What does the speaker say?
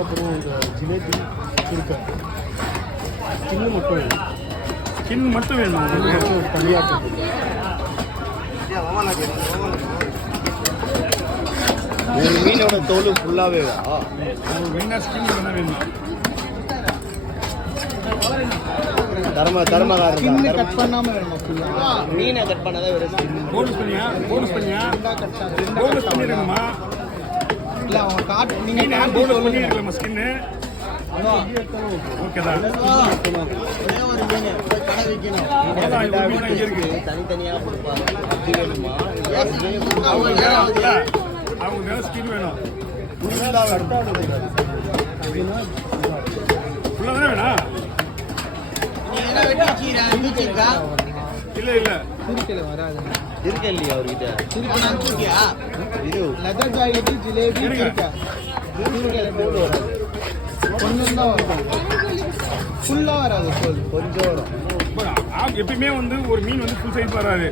அப்புறம் இந்த ஜிலேபி சுருக்கை ஸ்கின் மட்டும் வேணும் தனியாக மீனோட தோல் ஃபுல்லாகவே மெயினாக ஸ்கின் மட்டும் வேணும். கட் பண்ணாமல் வேணும். மீனை கட் பண்ணாதான் வேறு போனஸ் பண்ணிடுங்கம்மா. இல்லை அவங்க காட்டு நீங்கள் போனஸ் பண்ணிடுங்கம்மா ஸ்கின்னு. ஓகே தான். ஒரு மீன் கடை வைக்கணும். தனித்தனியாக கொடுப்பாங்க. அப்படி வேணுமா? அவங்க ஸ்கின் வேணும். ஃபுல்லாக தானே வேணா? இல்லை திருக்கையில் வராது. இருக்கா இல்லையா அவர்கிட்ட? லெதர் ஜாக்கெட்டு ஜிலேபி இருக்கா? கொஞ்சம் தான் வரும், ஃபுல்லாக வராது. கொஞ்சம் வரும். எப்பயுமே வந்து ஒரு மீன் வந்து ஃபுல் சைஸ் வராது.